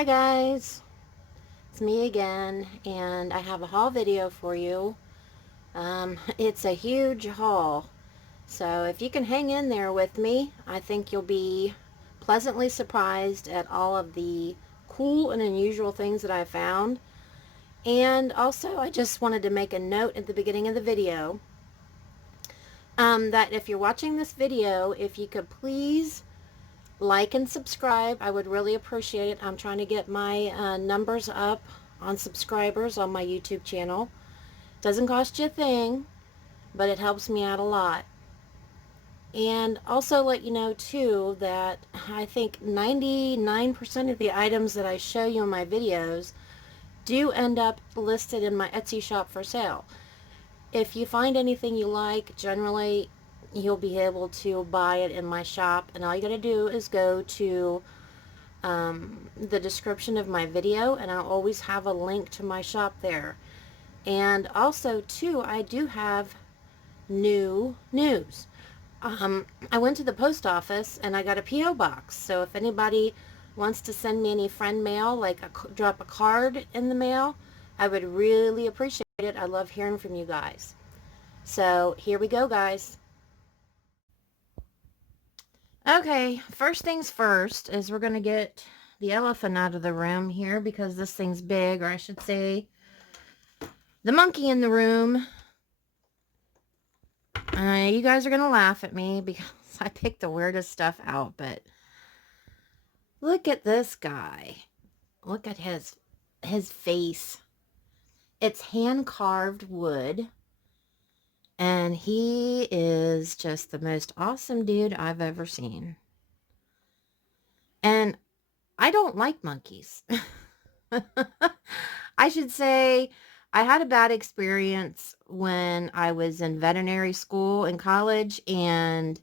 Hi guys, it's me again, and I have a haul video for you. It's a huge haul, so if you can hang in there with me, I think you'll be pleasantly surprised at all of the cool and unusual things that I found. And also, I just wanted to make a note at the beginning of the video that if you're watching this video, if you could please like and subscribe. I would really appreciate it. I'm trying to get my numbers up on subscribers on my YouTube channel. Doesn't cost you a thing, but it helps me out a lot. And also let you know too that I think 99% of the items that I show you in my videos do end up listed in my Etsy shop for sale. If you find anything you like, generally you'll be able to buy it in my shop, and all you gotta do is go to the description of my video, and I'll always have a link to my shop there. And also too, I do have new news. I went to the post office and I got a P.O. box, so if anybody wants to send me any friend mail, like drop a card in the mail, I would really appreciate it. I love hearing from you guys. So here we go, guys. Okay, first things first is we're going to get the elephant out of the room here, because this thing's big, or I should say the monkey in the room. You guys are going to laugh at me because I picked the weirdest stuff out, but look at this guy. Look at his face. It's hand-carved wood, and he is just the most awesome dude I've ever seen. And I don't like monkeys. I should say I had a bad experience when I was in veterinary school in college, and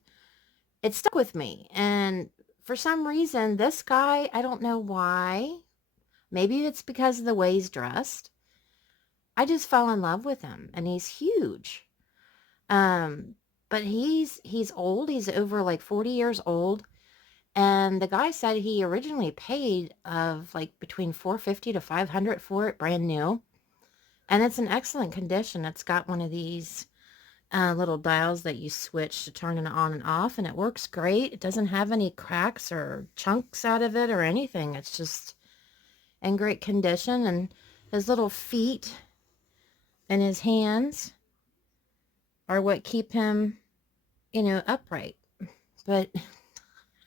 it stuck with me. And for some reason, this guy, I don't know why, maybe it's because of the way he's dressed, I just fell in love with him, and he's huge. Um, but he's old. He's over like 40 years old. And the guy said he originally paid of like between 450 to 500 for it, brand new. And it's in excellent condition. It's got one of these little dials that you switch to turn it on and off, and it works great. It doesn't have any cracks or chunks out of it or anything. It's just in great condition. And his little feet and his hands are what keep him, upright. But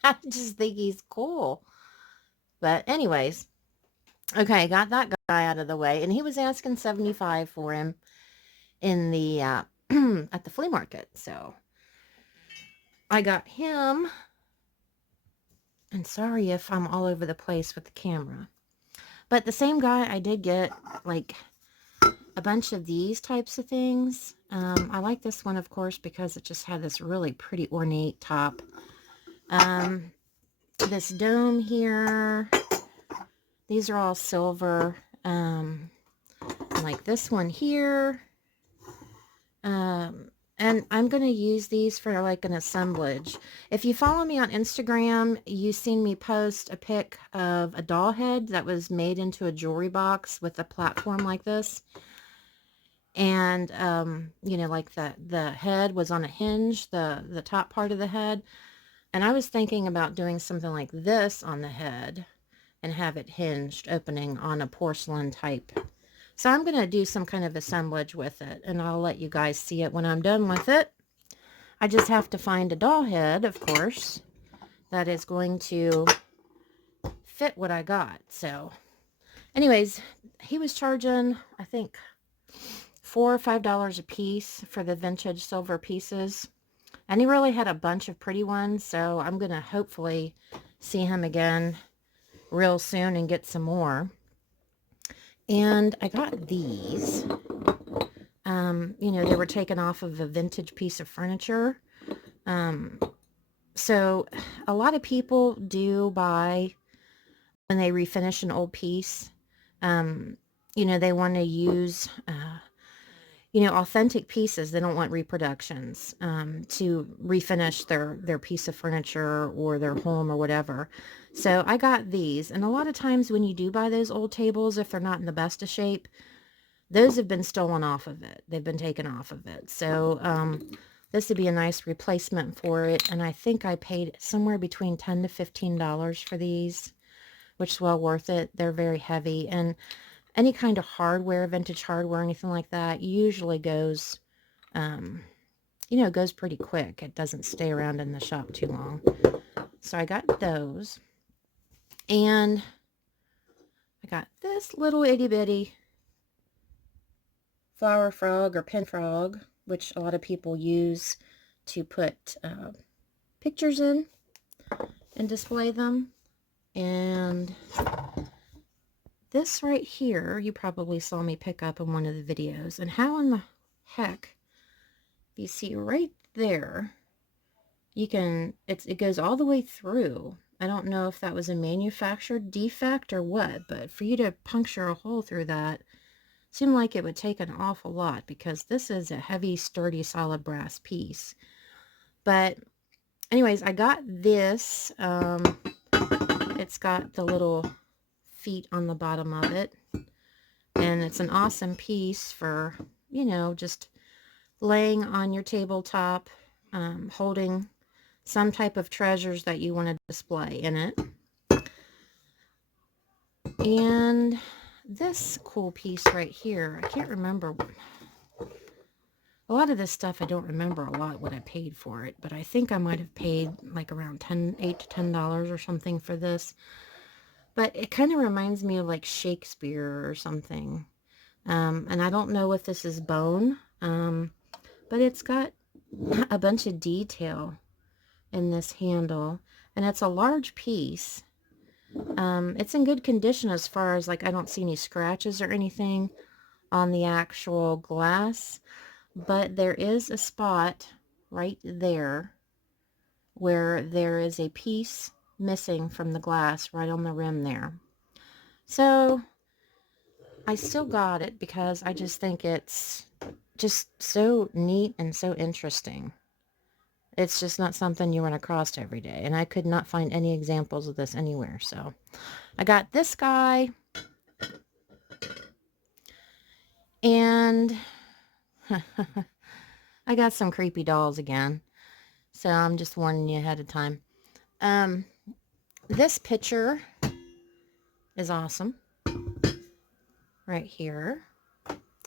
I just think he's cool. But anyways, okay, got that guy out of the way, and he was asking 75 for him in the at the flea market. So I got him. And sorry if I'm all over the place with the camera. But the same guy, I did get like a bunch of these types of things. I like this one, of course, because it just had this really pretty ornate top. This dome here. These are all silver. Like this one here. And I'm going to use these for like an assemblage. If you follow me on Instagram, you've seen me post a pic of a doll head that was made into a jewelry box with a platform like this. And, like the head was on a hinge, the top part of the head. And I was thinking about doing something like this on the head and have it hinged, opening on a porcelain type. So I'm going to do some kind of assemblage with it, and I'll let you guys see it when I'm done with it. I just have to find a doll head, of course, that is going to fit what I got. So anyways, he was charging, I think, $4 or $5 a piece for the vintage silver pieces. And he really had a bunch of pretty ones, so I'm going to hopefully see him again real soon and get some more. And I got these. They were taken off of a vintage piece of furniture. So a lot of people do buy, when they refinish an old piece, they want to use, you know, authentic pieces. They don't want reproductions to refinish their piece of furniture or their home or whatever. So I got these. And a lot of times when you do buy those old tables, if they're not in the best of shape, those have been stolen off of it. They've been taken off of it. So this would be a nice replacement for it. And I think I paid somewhere between $10 to $15 for these, which is well worth it. They're very heavy. And any kind of hardware, vintage hardware, anything like that, usually goes, you know, goes pretty quick. It doesn't stay around in the shop too long. So I got those. And I got this little itty bitty flower frog or pin frog, which a lot of people use to put pictures in and display them. And this right here, you probably saw me pick up in one of the videos. And how in the heck, you see right there, you can, it goes all the way through. I don't know if that was a manufactured defect or what, but for you to puncture a hole through that seemed like it would take an awful lot, because this is a heavy, sturdy, solid brass piece. But anyways, I got this. It's got the little feet on the bottom of it, and it's an awesome piece for, you know, just laying on your tabletop, holding some type of treasures that you want to display in it. And this cool piece right here, I can't remember. A lot of this stuff, I don't remember a lot what I paid for it, but I think I might have paid like around $8 to $10 or something for this. But it kind of reminds me of like Shakespeare or something. And I don't know if this is bone, but it's got a bunch of detail in this handle, and it's a large piece. It's in good condition as far as, like, I don't see any scratches or anything on the actual glass, but there is a spot right there where there is a piece missing from the glass right on the rim there. So I still got it because I just think it's just so neat and so interesting. It's just not something you run across every day, and I could not find any examples of this anywhere. So I got this guy, and I got some creepy dolls again, so I'm just warning you ahead of time. This picture is awesome right here,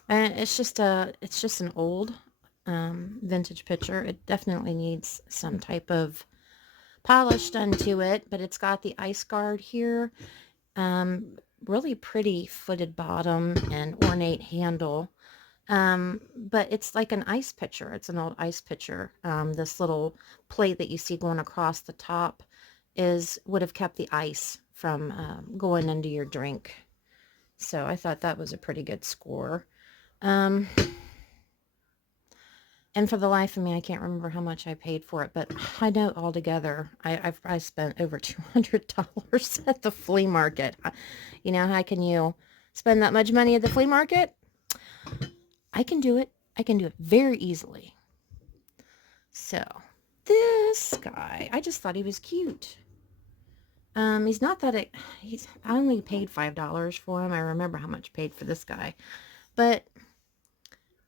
and it's just an old vintage picture. It definitely needs some type of polish done to it, but it's got the ice guard here. Really pretty footed bottom and ornate handle. But it's like an ice pitcher. It's an old ice pitcher. This little plate that you see going across the top would have kept the ice from going into your drink. So I thought that was a pretty good score. And for the life of me, I can't remember how much I paid for it, but I know altogether I spent over $200 at the flea market. You know, how can you spend that much money at the flea market? I can do it. I can do it very easily. So, this guy, I just thought he was cute. He's not that, I only paid $5 for him. I remember how much I paid for this guy. But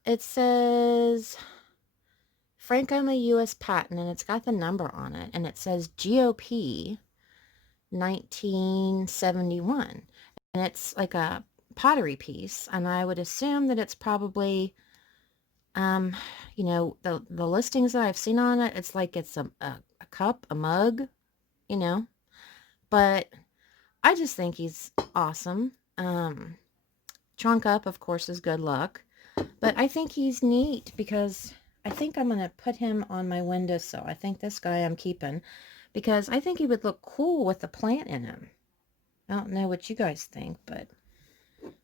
it says Franco U.S. patent, and it's got the number on it, and it says GOP 1971, and it's like a pottery piece, and I would assume that it's probably, you know, the listings that I've seen on it, it's like it's a cup, a mug, you know, but I just think he's awesome. Trunk up, of course, is good luck, but I think he's neat because I think I'm going to put him on my windowsill. I think this guy I'm keeping because I think he would look cool with the plant in him. I don't know what you guys think, but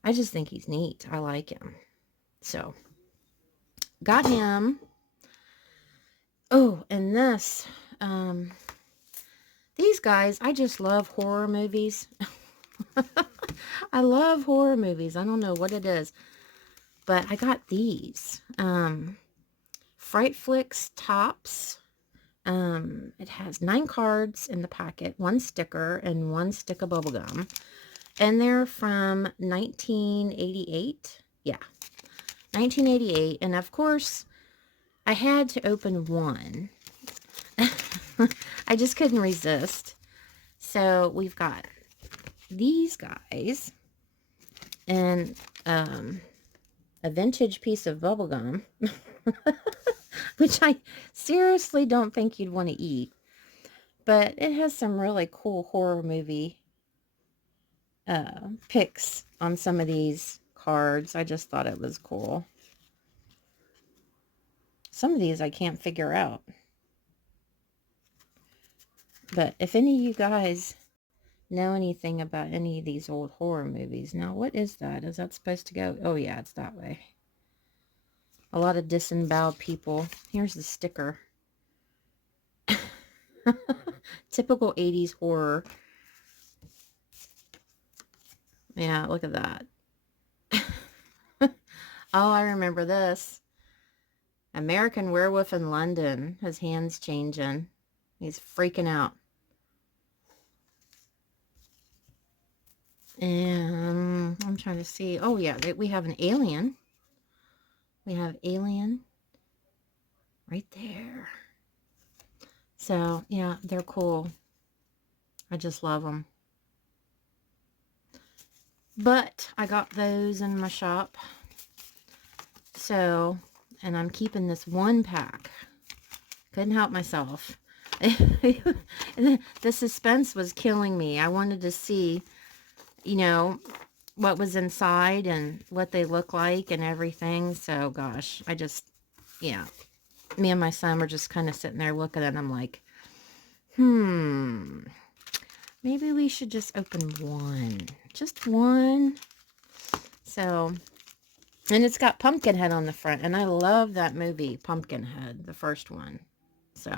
I just think he's neat. I like him. So, got him. Oh, and this, these guys, I just love horror movies. I love horror movies. I don't know what it is. But I got these. Fright Flicks tops. It has 9 cards in the packet, 1 sticker, and 1 stick of bubble gum. And they're from 1988. Yeah, 1988. And of course, I had to open one. I just couldn't resist. So we've got these guys and a vintage piece of bubble gum, which I seriously don't think you'd want to eat. But it has some really cool horror movie pics on some of these cards. I just thought it was cool. Some of these I can't figure out. But if any of you guys know anything about any of these old horror movies. Now, what is that? Is that supposed to go? Oh, yeah, it's that way. A lot of disemboweled people. Here's the sticker. Typical 80s horror. Yeah, look at that. Oh, I remember this. American Werewolf in London. His hand's changing. He's freaking out. And I'm trying to see. Oh, yeah, we have an alien. We have alien right there. So, yeah, they're cool. I just love them. But I got those in my shop. So, and I'm keeping this one pack. Couldn't help myself. The suspense was killing me. I wanted to see, you know, what was inside and what they look like and everything. So, gosh, I just, yeah. Me and my son were just kind of sitting there looking at them like, maybe we should just open one. Just one. So, and it's got Pumpkinhead on the front. And I love that movie, Pumpkinhead, the first one. So,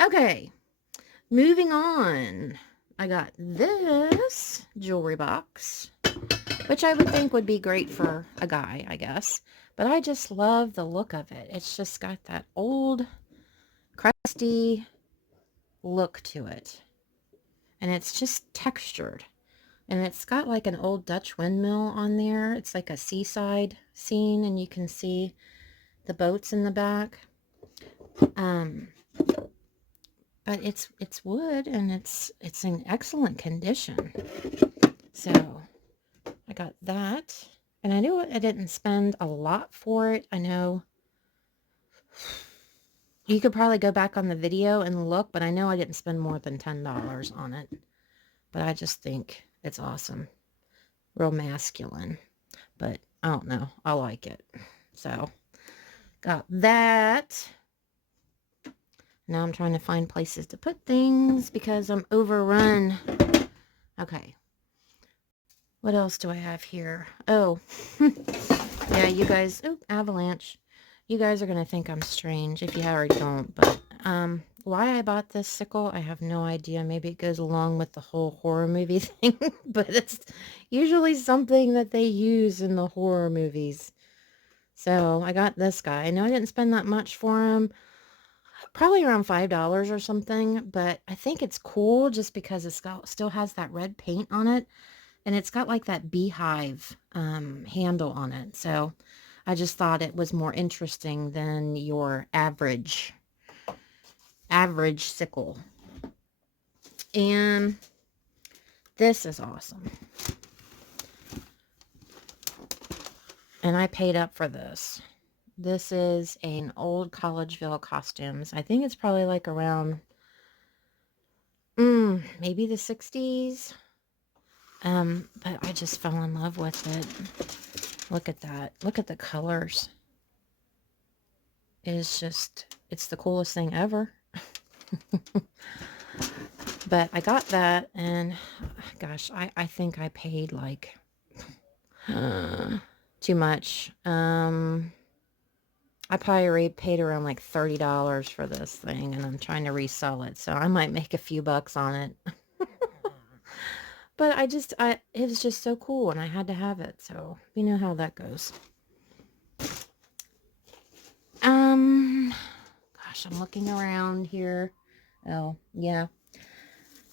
okay. Moving on. I got this jewelry box, which I would think would be great for a guy, I guess. But I just love the look of it. It's just got that old, crusty look to it. And it's just textured. And it's got like an old Dutch windmill on there. It's like a seaside scene, and you can see the boats in the back. But it's wood, and it's in excellent condition. So I got that. And I knew I didn't spend a lot for it. I know you could probably go back on the video and look, but I know I didn't spend more than $10 on it. But I just think it's awesome. Real masculine. But I don't know. I like it. So, got that. Now I'm trying to find places to put things because I'm overrun. Okay. What else do I have here? Oh, yeah, you guys, avalanche. You guys are going to think I'm strange if you already don't, but why I bought this sickle, I have no idea. Maybe it goes along with the whole horror movie thing, but it's usually something that they use in the horror movies. So I got this guy. I know I didn't spend that much for him. Probably around $5 or something, but I think it's cool just because it's still has that red paint on it. And it's got like that beehive handle on it. So I just thought it was more interesting than your average sickle. And this is awesome. And I paid up for this. This is an old Collegeville costumes. I think it's probably like around maybe the 60s. But I just fell in love with it. Look at that. Look at the colors. It's the coolest thing ever. But I got that, and gosh, I think I paid like too much. I probably paid around like $30 for this thing, and I'm trying to resell it, so I might make a few bucks on it. But it was just so cool and I had to have it. So you know how that goes. Gosh, I'm looking around here. Oh, yeah.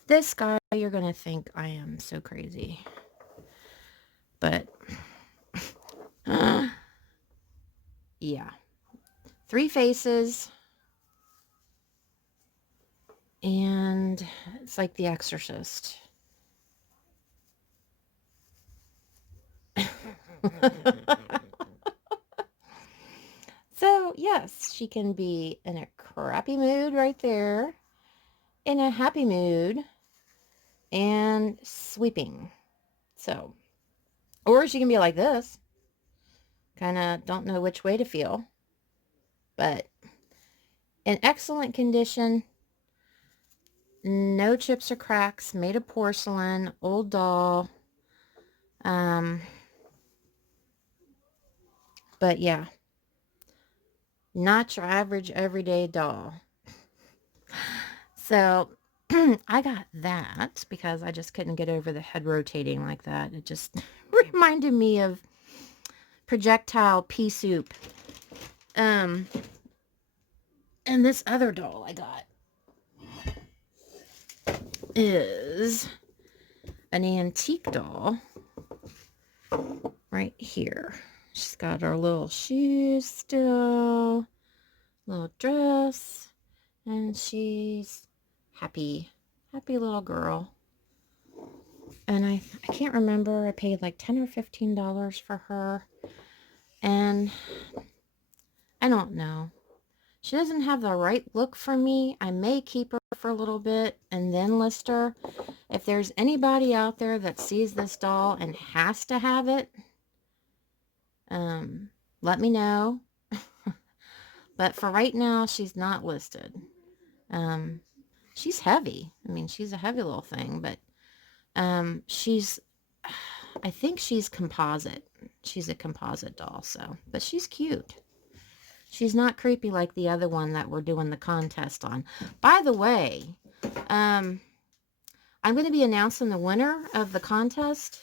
This guy, you're going to think I am so crazy. But, yeah. 3 faces. And it's like The Exorcist. So, yes, she can be in a crappy mood right there, in a happy mood, and sweeping. So, or she can be like this. Kind of don't know which way to feel. But in excellent condition, no chips or cracks, made of porcelain, old doll. But yeah, not your average everyday doll. So I got that because I just couldn't get over the head rotating like that. It just reminded me of projectile pea soup. And this other doll I got is an antique doll right here. She's got her little shoes still, little dress, and she's happy little girl. And I can't remember, I paid like $10 or $15 for her, and I don't know. She doesn't have the right look for me. I may keep her for a little bit and then list her. If there's anybody out there that sees this doll and has to have it, let me know. But for right now, she's not listed. She's heavy. I mean, she's a heavy little thing, but I think she's composite. She's a composite doll, so, but she's cute. She's not creepy like the other one that we're doing the contest on. By the way, I'm going to be announcing the winner of the contest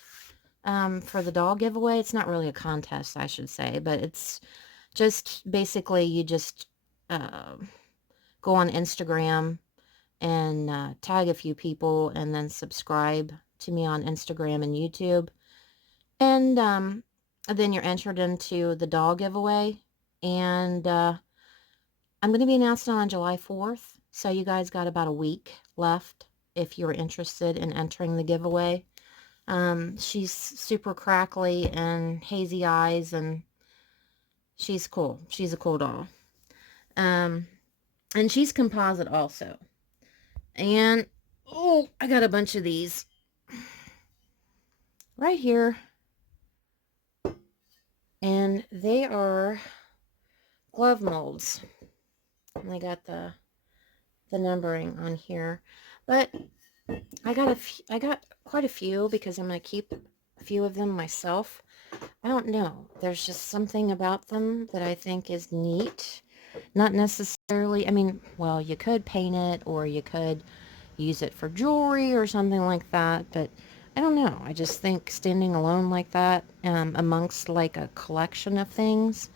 for the doll giveaway. It's not really a contest, I should say, but it's just basically you just go on Instagram and tag a few people and then subscribe to me on Instagram and YouTube. And then you're entered into the doll giveaway. And I'm going to be announcing on July 4th. So you guys got about a week left if you're interested in entering the giveaway. She's super crackly and hazy eyes, and she's cool. She's a cool doll. And she's composite also. And, oh, I got a bunch of these right here. And they are glove molds. And they got the numbering on here. But I got quite a few because I'm going to keep a few of them myself. I don't know. There's just something about them that I think is neat. Not necessarily, I mean, well, you could paint it or you could use it for jewelry or something like that, but I don't know. I just think standing alone like that amongst like a collection of things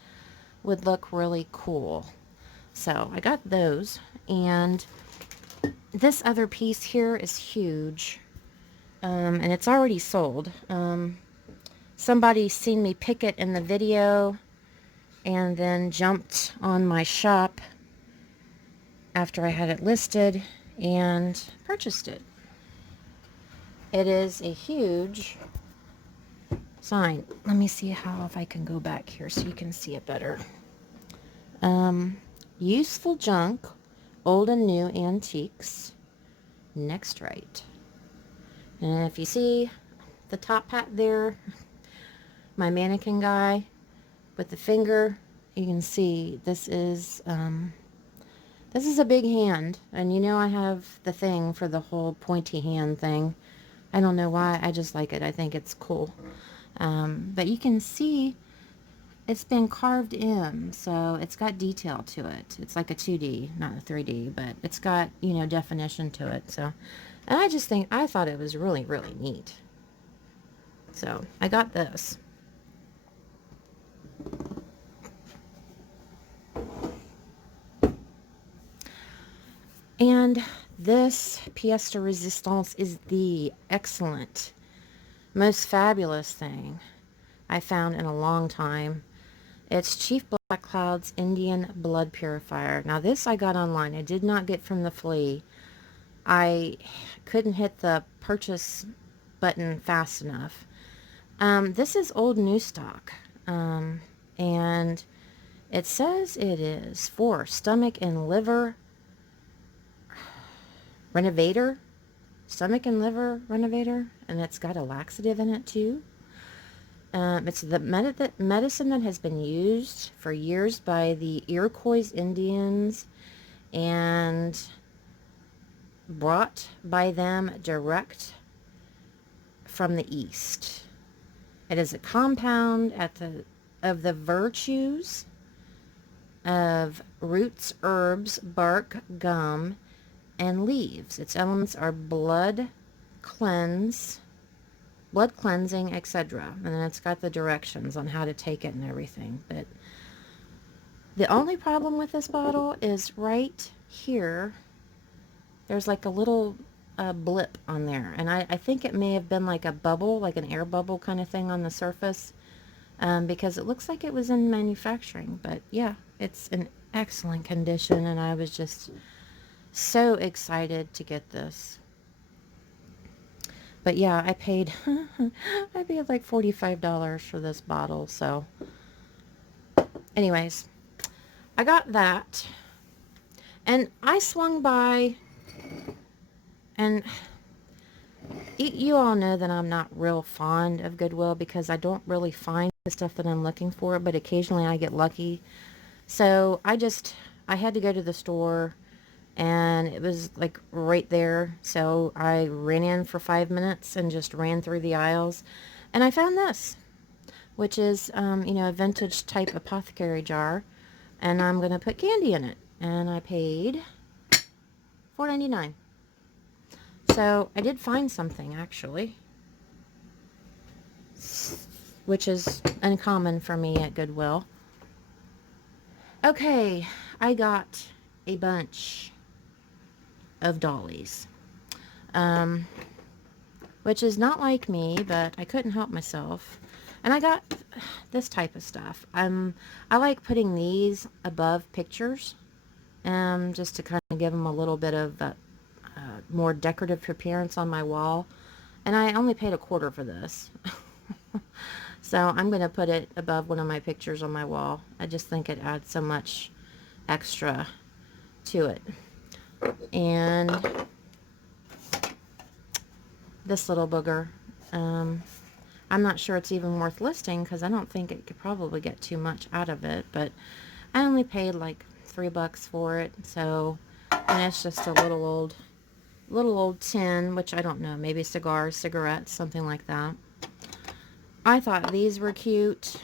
would look really cool. So I got those, and this other piece here is huge, and it's already sold. Somebody seen me pick it in the video and then jumped on my shop after I had it listed and purchased it. It is a huge sign. Let me see if I can go back here so you can see it better. Useful junk, old and new antiques, next right. And if you see the top hat there, my mannequin guy with the finger, you can see this is a big hand. And you know I have the thing for the whole pointy hand thing. I don't know why, I just like it. I think it's cool. But you can see it's been carved in, so it's got detail to it. It's like a 2D, not a 3D, but it's got, definition to it. So And I thought it was really, really neat. So I got this. And this pièce de résistance is the excellent, most fabulous thing I found in a long time. It's Chief Black Cloud's Indian Blood Purifier. Now this I got online. I did not get from the Flea. I couldn't hit the purchase button fast enough. This is old new stock. And it says it is for stomach and liver renovator. Stomach and liver renovator. And it's got a laxative in it too. It's the medicine that has been used for years by the Iroquois Indians and brought by them direct from the East. It is a compound of the virtues of roots, herbs, bark, gum, and leaves. Its elements are blood cleansing, etc. And then it's got the directions on how to take it and everything. But the only problem with this bottle is right here. There's like a little blip on there. And I think it may have been like a bubble, like an air bubble kind of thing on the surface. Because it looks like it was in manufacturing. But yeah, it's in excellent condition. And I was just so excited to get this. But yeah, I paid like $45 for this bottle. So anyways, I got that. And I swung by, and you all know that I'm not real fond of Goodwill because I don't really find the stuff that I'm looking for, but occasionally I get lucky. So I had to go to the store, and it was like right there. So I ran in for 5 minutes and just ran through the aisles, and I found this, which is, a vintage type apothecary jar, and I'm going to put candy in it. And I paid $4.99. So I did find something, actually, which is uncommon for me at Goodwill. Okay, I got a bunch of dollies, which is not like me, but I couldn't help myself. And I got this type of stuff. I like putting these above pictures, just to kind of give them a little bit of more decorative appearance on my wall. And I only paid $0.25 for this. So I'm going to put it above one of my pictures on my wall. I just think it adds so much extra to it. And this little booger, I'm not sure it's even worth listing because I don't think it could probably get too much out of it, but I only paid like $3 for it. So, and it's just a little old tin, which I don't know, maybe cigars, cigarettes, something like that. I thought these were cute,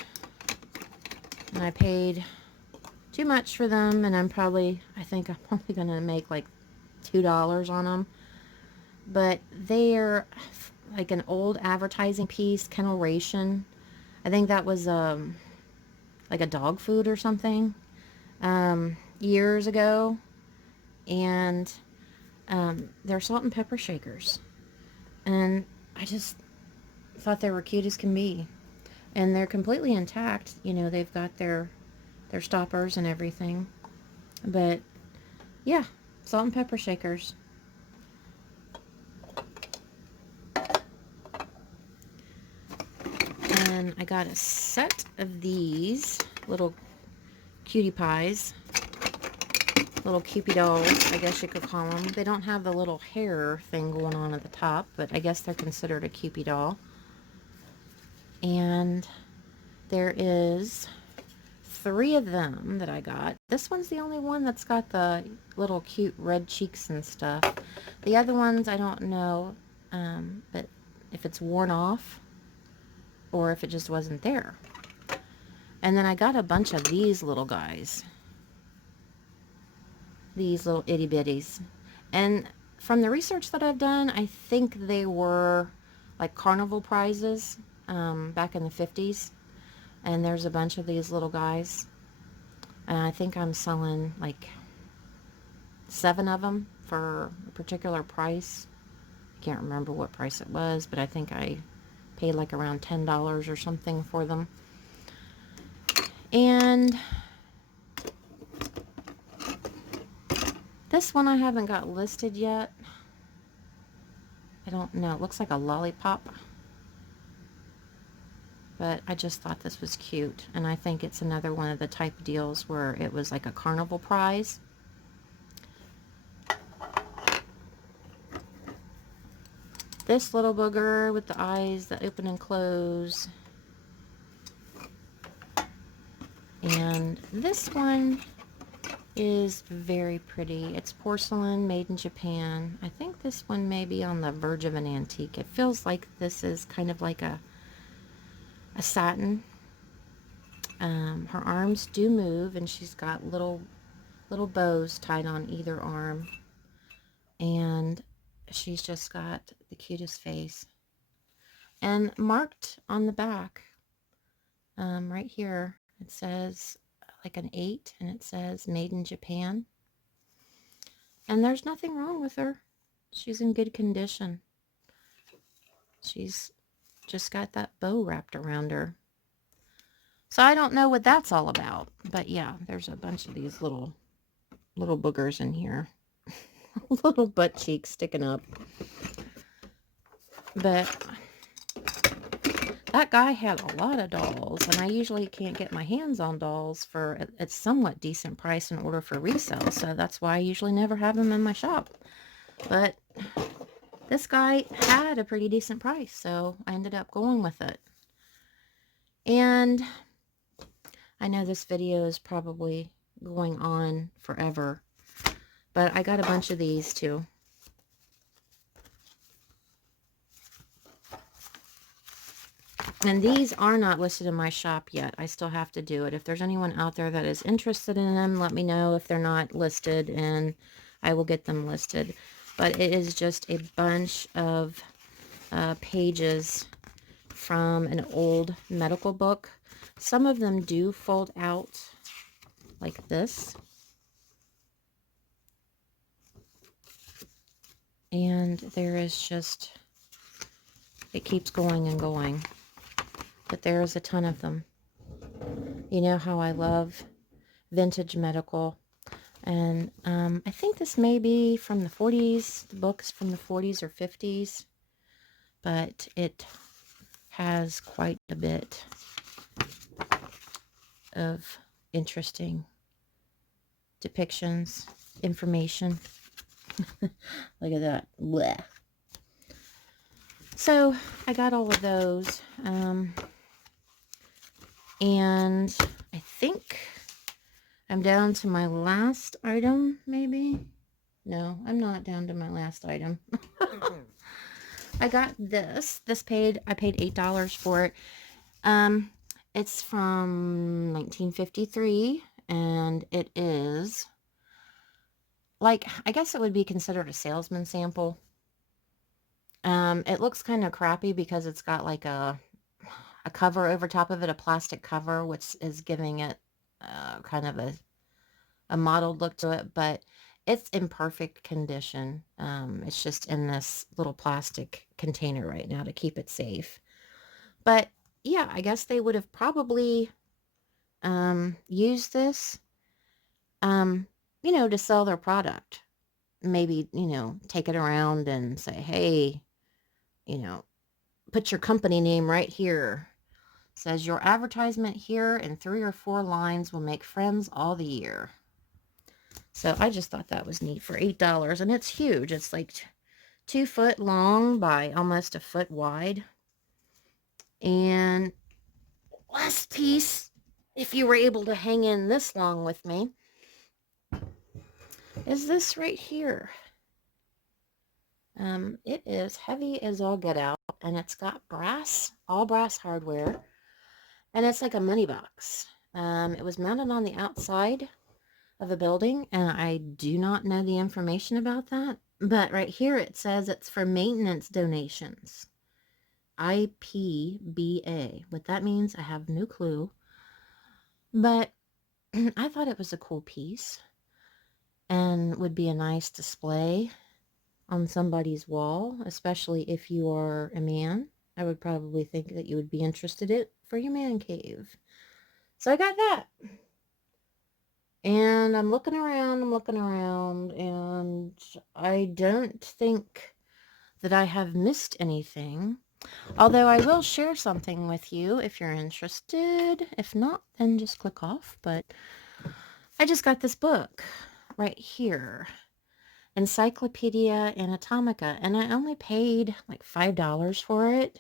and I paid too much for them, and I think I'm only going to make like $2 on them. But they're like an old advertising piece, kennel ration. I think that was like a dog food or something years ago. And they're salt and pepper shakers. And I just thought they were cute as can be. And they're completely intact. They've got their stoppers and everything. But yeah, salt and pepper shakers. And I got a set of these little cutie pies. Little Cupid dolls, I guess you could call them. They don't have the little hair thing going on at the top, but I guess they're considered a Cupid doll. And there is 3 of them that I got. This one's the only one that's got the little cute red cheeks and stuff. The other ones, I don't know, but if it's worn off or if it just wasn't there. And then I got a bunch of these little guys. These little itty bitties. And from the research that I've done, I think they were like carnival prizes back in the 50s. And there's a bunch of these little guys. And I think I'm selling like 7 of them for a particular price. I can't remember what price it was, but I think I paid like around $10 or something for them. And this one I haven't got listed yet. I don't know. It looks like a lollipop. But I just thought this was cute. And I think it's another one of the type of deals where it was like a carnival prize. This little booger with the eyes that open and close. And this one is very pretty. It's porcelain, made in Japan. I think this one may be on the verge of an antique. It feels like this is kind of like a satin. Her arms do move, and she's got little bows tied on either arm. And she's just got the cutest face. And marked on the back, right here, it says like an 8, and it says made in Japan. And there's nothing wrong with her. She's in good condition. She's just got that bow wrapped around her. So I don't know what that's all about. But yeah, there's a bunch of these little boogers in here. Little butt cheeks sticking up. But that guy had a lot of dolls, and I usually can't get my hands on dolls for a somewhat decent price in order for resale, so that's why I usually never have them in my shop. But this guy had a pretty decent price, so I ended up going with it. And I know this video is probably going on forever, but I got a bunch of these too. And these are not listed in my shop yet. I still have to do it. If there's anyone out there that is interested in them, let me know if they're not listed, and I will get them listed. But it is just a bunch of pages from an old medical book. Some of them do fold out like this. And there is just, it keeps going and going. But there is a ton of them. You know how I love vintage medical. And I think this may be from the 40s. The book's from the 40s or 50s. But it has quite a bit of interesting depictions, information. Look at that. Blech. So I got all of those. And I think I'm down to my last item, maybe? No, I'm not down to my last item. I got this. I paid $8 for it. It's from 1953, and it is, like, I guess it would be considered a salesman sample. It looks kind of crappy because it's got like a cover over top of it, a plastic cover, which is giving it kind of a mottled look to it, but it's in perfect condition. It's just in this little plastic container right now to keep it safe. But yeah, I guess they would have probably used this, to sell their product. Maybe, take it around and say, hey, put your company name right here. Says your advertisement here in 3 or 4 lines will make friends all the year. So I just thought that was neat for $8, and it's huge. It's like 2 foot long by almost a foot wide. And last piece, if you were able to hang in this long with me, is this right here. It is heavy as all get out, and it's got all brass hardware. And it's like a money box. It was mounted on the outside of a building, and I do not know the information about that. But right here it says it's for maintenance donations. IPBA. What that means, I have no clue. But I thought it was a cool piece and would be a nice display on somebody's wall, especially if you are a man. I would probably think that you would be interested in it for your man cave. So I got that. And I'm looking around, and I don't think that I have missed anything. Although I will share something with you if you're interested. If not, then just click off. But I just got this book right here. Encyclopedia Anatomica, and I only paid like $5 for it.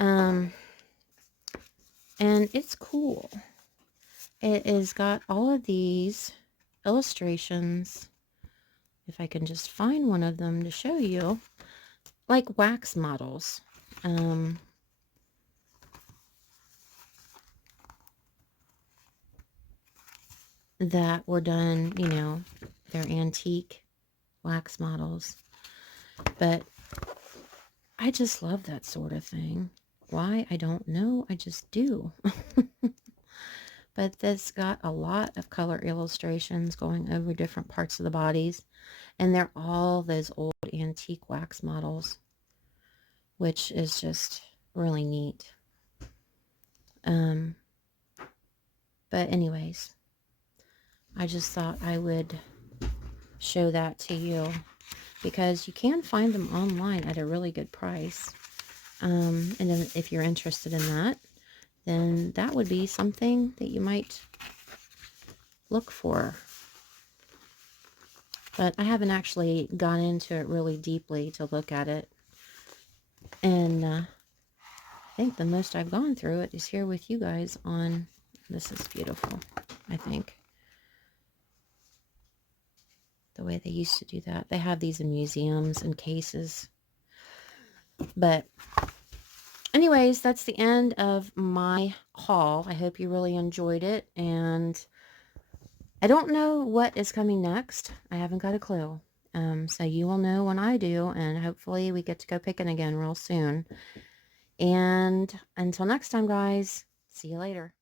And it's cool. It has got all of these illustrations, if I can just find one of them to show you, like wax models. That were done, you know, they're antique wax models. But I just love that sort of thing. Why? I don't know. I just do. But this got a lot of color illustrations going over different parts of the bodies. And they're all those old antique wax models, which is just really neat. But anyways, I just thought I would show that to you because you can find them online at a really good price. And then if you're interested in that, then that would be something that you might look for. But I haven't actually gone into it really deeply to look at it. And I think the most I've gone through it is here with you guys on, this is beautiful, I think. The way they used to do that. They have these in museums and cases. But anyways, that's the end of my haul. I hope you really enjoyed it. And I don't know what is coming next. I haven't got a clue. So you will know when I do. And hopefully we get to go picking again real soon. And until next time, guys, see you later.